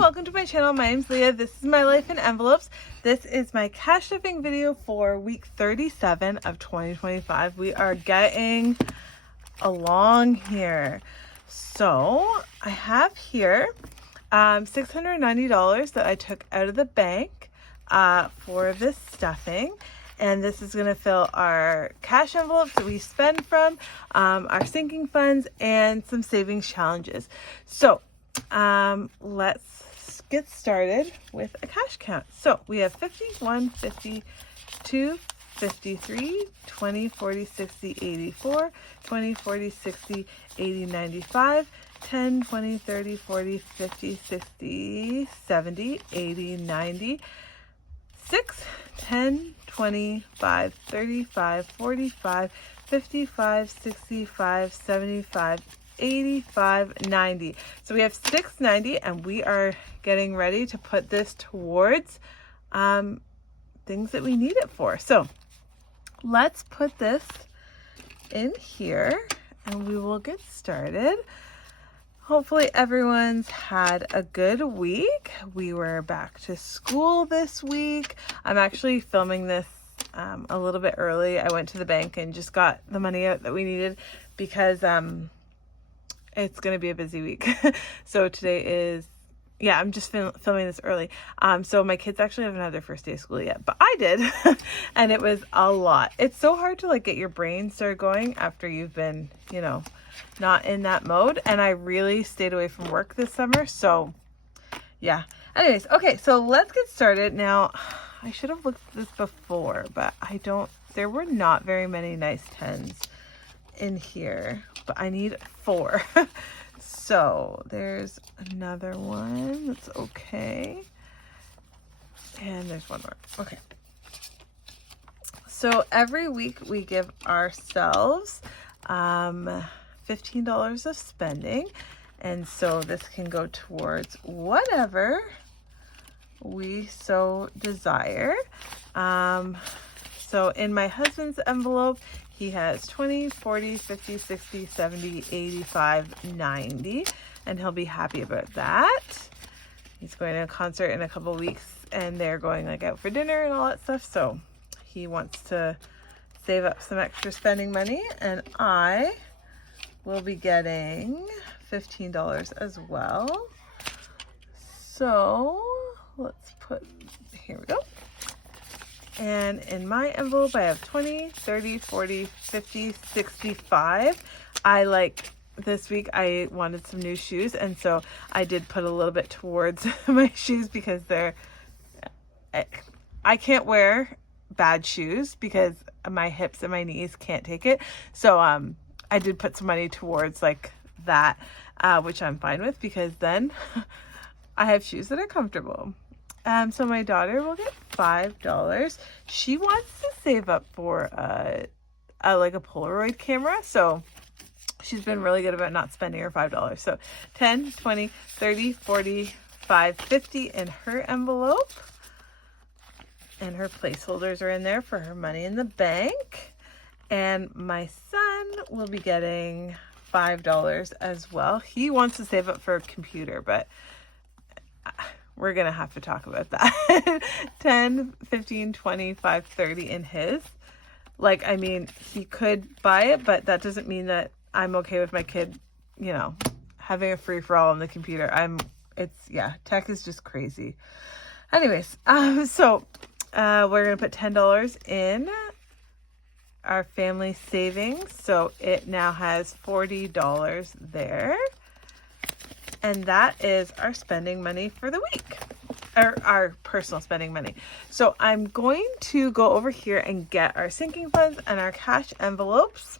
welcome to my channel. My name's Leah. This is my life in envelopes. This is my cash shipping video for week 37 of 2025. We are getting along here. So I have here $690 that I took out of the bank for this stuffing. And this is going to fill our cash envelopes that we spend from, our sinking funds, and some savings challenges. So let's get started with a cash count. So we have 50, 1, 50, 2, 53, 20, 40, 60, 84, 20, 40, 60, 80, 95, 10, 20, 30, 40, 50, 60, 70, 80, 90, 6, 10, 25, 35, 45, 55, 65, 75, 85, 90. So we have 690 and we are getting ready to put this towards things that we need it for. So let's put this in here and we will get started. Hopefully everyone's had a good week. We were back to school this week. I'm actually filming this a little bit early. I went to the bank and just got the money out that we needed because it's going to be a busy week. So today is, yeah, I'm just filming this early. So my kids actually haven't had their first day of school yet, but I did. And it was a lot. It's so hard to like get your brain started going after you've been, you know, not in that mode. And I really stayed away from work this summer. So yeah. Anyways, okay, so let's get started. Now, I should have looked at this before, but there were not very many nice 10s in here, but I need 4. So there's another one that's okay. And there's one more. Okay. So every week we give ourselves $15 of spending. And so this can go towards whatever we so desire. So in my husband's envelope, he has 20, 40, 50, 60, 70, 85, 90, and he'll be happy about that. He's going to a concert in a couple weeks and they're going like out for dinner and all that stuff. So he wants to save up some extra spending money, and I will be getting $15 as well. So let's put, here we go. And in my envelope, I have 20, 30, 40, 50, 65. This week I wanted some new shoes. And so I did put a little bit towards my shoes because I can't wear bad shoes because my hips and my knees can't take it. So, I did put some money towards like that, which I'm fine with because then I have shoes that are comfortable. So my daughter will get $5. She wants to save up for like a Polaroid camera. So she's been really good about not spending her $5. So 10, 20, 30, 45, 50 in her envelope. And her placeholders are in there for her money in the bank. And my son will be getting $5 as well. He wants to save up for a computer, but we're going to have to talk about that. 10, 15, 25, 30 in his. Like, I mean, he could buy it, but that doesn't mean that I'm okay with my kid, you know, having a free-for-all on the computer. Tech is just crazy. Anyways, so we're going to put $10 in our family savings. So it now has $40 there. And that is our spending money for the week, or our personal spending money. So I'm going to go over here and get our sinking funds and our cash envelopes.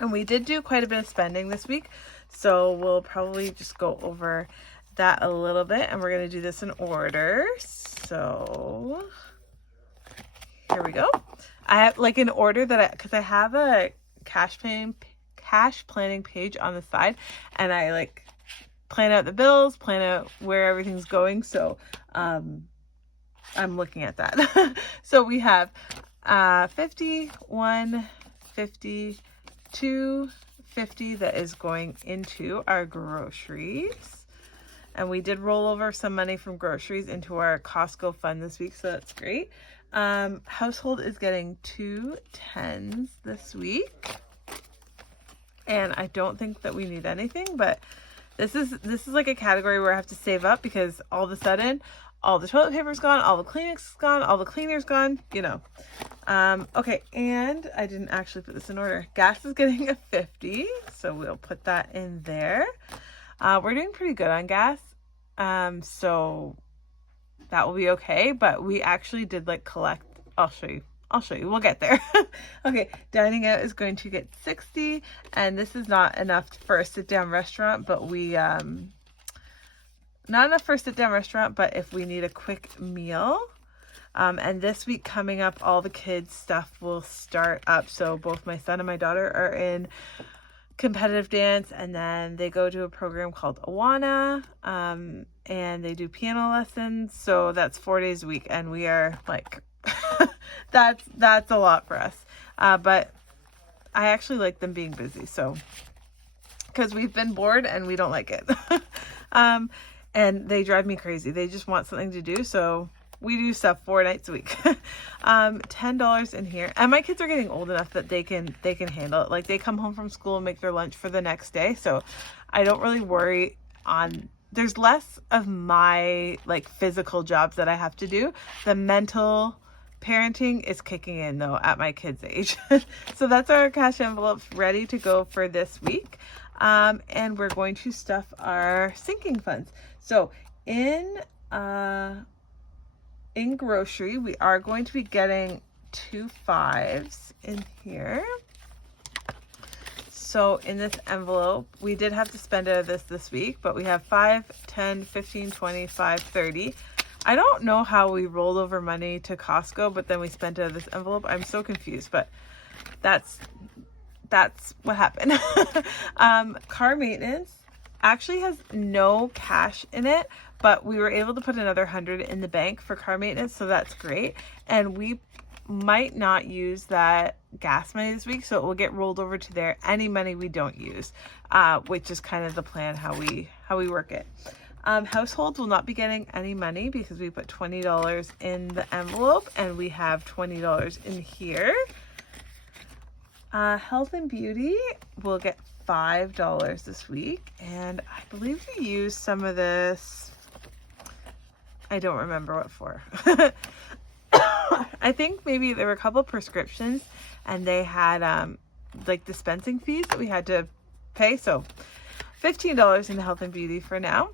And we did do quite a bit of spending this week. So we'll probably just go over that a little bit, and we're going to do this in order. So here we go. I have like in order because I have a cash planning page on the side, and I like plan out the bills, plan out where everything's going. So I'm looking at that. So we have 50, 1, 50, 2, 50 that is going into our groceries. And we did roll over some money from groceries into our Costco fund this week, so that's great. Household is getting 2 10s this week. And I don't think that we need anything, but this is like a category where I have to save up because all of a sudden all the toilet paper's gone, all the Kleenex is gone, all the cleaner's gone, you know. Okay, and I didn't actually put this in order. Gas is getting a 50, so we'll put that in there. We're doing pretty good on gas, so that will be okay, but we actually did like collect. I'll show you. We'll get there. Okay, dining out is going to get 60, and this is not enough for a sit-down restaurant, but we not enough for a sit-down restaurant, but if we need a quick meal. And this week coming up, all the kids' stuff will start up. So both my son and my daughter are in competitive dance, and then they go to a program called Awana, and they do piano lessons. So that's 4 days a week, and we are like, that's a lot for us. But I actually like them being busy, so because we've been bored and we don't like it. And they drive me crazy. They just want something to do, so we do stuff 4 nights a week. $10 in here. And my kids are getting old enough that they can handle it. Like, they come home from school and make their lunch for the next day. So I don't really worry on, there's less of my like physical jobs that I have to do. The mental parenting is kicking in though at my kids' age. So that's our cash envelopes ready to go for this week. And we're going to stuff our sinking funds. So in grocery, we are going to be getting 2 5s in here. So in this envelope, we did have to spend out of this week, but we have 5, 10, 15, 25, 30. I don't know how we rolled over money to Costco, but then we spent out of this envelope. I'm so confused, but that's what happened. Car maintenance actually has no cash in it, but we were able to put another 100 in the bank for car maintenance, so that's great. And we might not use that gas money this week, so it will get rolled over to there. Any money we don't use, which is kind of the plan, how we work it. Households will not be getting any money because we put $20 in the envelope, and we have $20 in here. Health and beauty will get $5 this week, and I believe we used some of this. I don't remember what for. I think maybe there were a couple of prescriptions, and they had like dispensing fees that we had to pay. So $15 in health and beauty for now.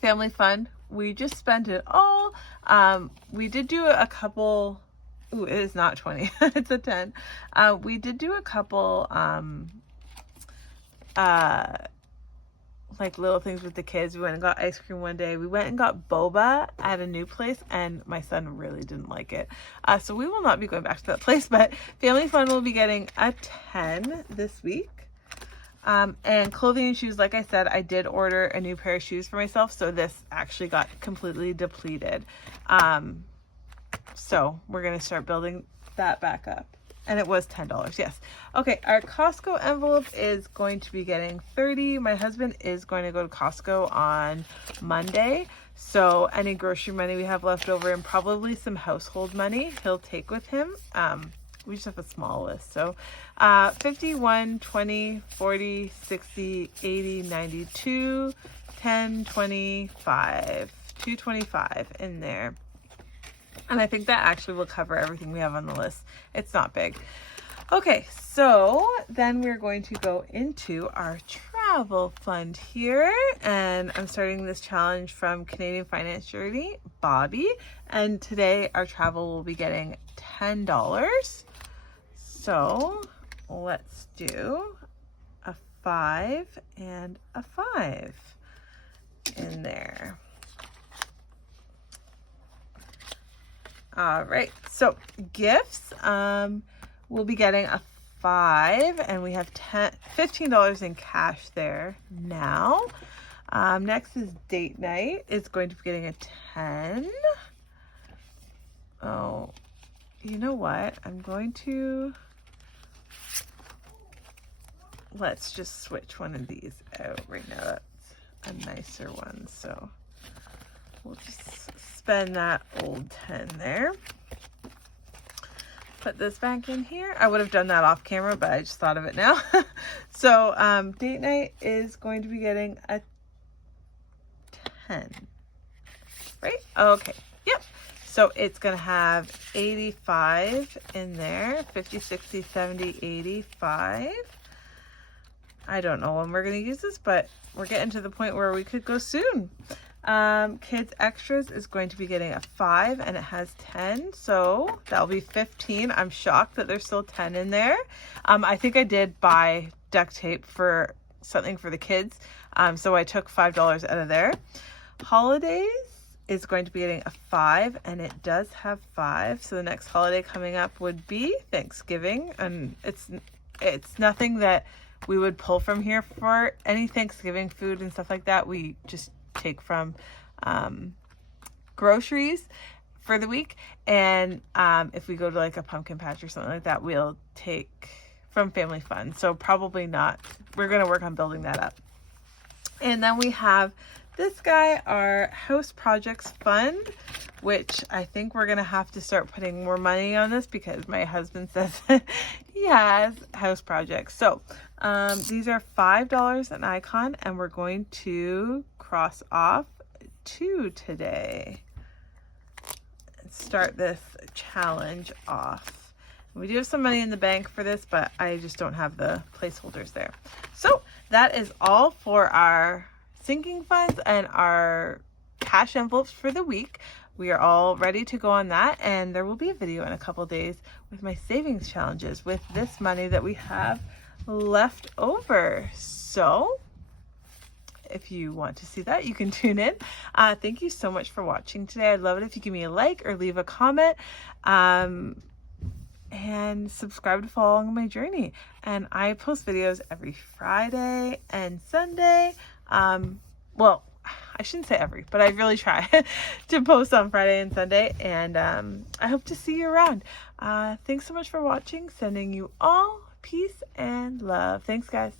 Family fun, we just spent it all. We did do a couple. Ooh, it is not 20. It's a 10. We did do a couple like little things with the kids. We went and got ice cream one day. We went and got boba at a new place, and my son really didn't like it. So we will not be going back to that place, but family fun will be getting a 10 this week. And clothing and shoes, like I said, I did order a new pair of shoes for myself, so this actually got completely depleted. So we're going to start building that back up. And it was $10, yes. Okay, our Costco envelope is going to be getting 30. My husband is going to go to Costco on Monday. So any grocery money we have left over and probably some household money he'll take with him. We just have a small list. So 51, 20, 40, 60, 80, 92, 10, 25, 225 in there. And I think that actually will cover everything we have on the list. It's not big. Okay, so then we're going to go into our travel fund here. And I'm starting this challenge from Canadian Finance Journey, Bobby. And today our travel will be getting $10. So let's do a 5 and a 5 in there. All right, so gifts, we'll be getting a 5, and we have $15 in cash there now. Next is date night. It's going to be getting a 10. Oh, you know what? I'm going to, let's just switch one of these out right now. a nicer one. So we'll just spend that old 10 there. Put this back in here. I would have done that off camera, but I just thought of it now. So date night is going to be getting a 10, right? Okay, yep. So it's going to have 85 in there, 50, 60, 70, 85. I don't know when we're going to use this, but we're getting to the point where we could go soon. Kids Extras is going to be getting a 5 and it has 10, so that'll be 15. I'm shocked that there's still 10 in there. I think I did buy duct tape for something for the kids, so I took $5 out of there. Holidays is going to be getting a 5 and it does have 5, so the next holiday coming up would be Thanksgiving, and it's nothing that we would pull from here for any Thanksgiving food and stuff like that. We just take from groceries for the week, and if we go to like a pumpkin patch or something like that, we'll take from family fun. So probably not. We're going to work on building that up. And then we have this guy, our house projects fund, which I think we're going to have to start putting more money on this because my husband says he has house projects. So these are $5 an icon, and we're going to cross off 2 today and start this challenge off. We do have some money in the bank for this, but I just don't have the placeholders there. So that is all for our sinking funds and our cash envelopes for the week. We are all ready to go on that, and there will be a video in a couple days with my savings challenges with this money that we have left over. So if you want to see that, you can tune in. Thank you so much for watching today. I'd love it if you give me a like or leave a comment, and subscribe to follow along my journey. And I post videos every Friday and Sunday. Well, I shouldn't say every, but I really try to post on Friday and Sunday, and I hope to see you around. Thanks so much for watching. Sending you all peace and love. Thanks, guys.